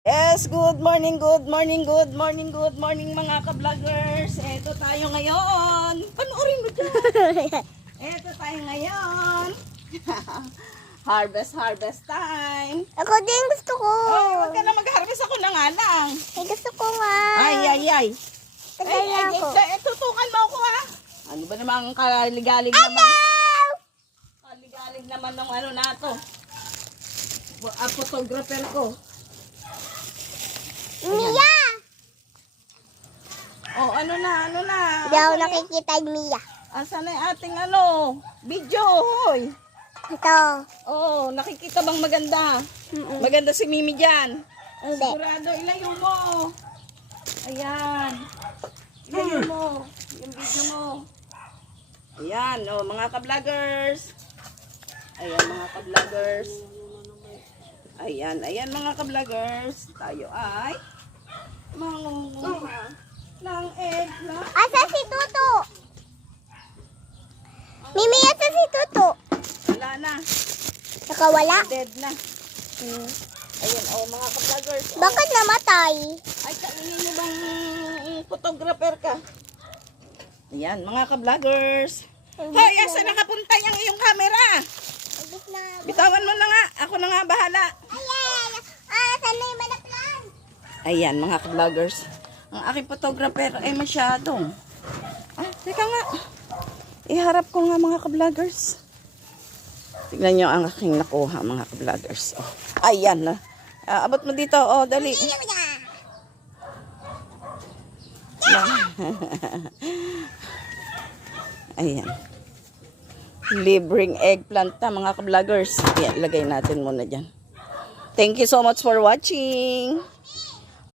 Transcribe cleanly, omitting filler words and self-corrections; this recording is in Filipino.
Yes, good morning, good morning, good morning, good morning mga ka-vloggers. Eto tayo ngayon. Panoorin mo dyan. Eto tayo ngayon. Harvest time. Ako din gusto ko. Ay, huwag ka na mag-harvest, ako na nga lang. Ay, gusto ko nga. Ay. Tagal na ako. Tutukan mo ako ha. Ano ba namang kaligalig naman? Kaligalig naman ng ano na to. Photographer ko. Mia! Oh, ano na? Hindi ako nakikita yung Mia. Asan na yung ating video, hoy? Ito. Oh, nakikita bang maganda? Maganda si Mimi dyan. Hindi. Sigurado, ilayo mo. Ayan. Ilayo mo. Yung video mo. Ayan, oh, mga ka-vloggers. Ayan, mga ka-vloggers. Ayan, mga ka-vloggers. Tayo ay mangunguha ng eggplant. Asa si Tuto? Mimi, asa si Tuto? Wala na. Nakawala? Dead na. Ayan, oh, mga ka-vloggers. Oh. Bakit namatay? Ay, kainin mo bang photographer ka? Ayan, mga ka-vloggers. Hoy, asa nakapunta yung iyong camera? Bitawan mo na nga. Ako na nga bahala. Ayan! Saan na yung malaplan? Ayan, mga ka-vloggers. Ang aking photographer ay masyadong. Teka nga. Iharap ko nga, mga ka-vloggers. Tignan nyo ang aking nakuha, mga ka-vloggers. Oh. Ayan na. Abot mo dito. Oh, dali. Ayan. Libreng eggplant na, mga ka-vloggers. Ayan, lagay natin muna dyan. Thank you so much for watching.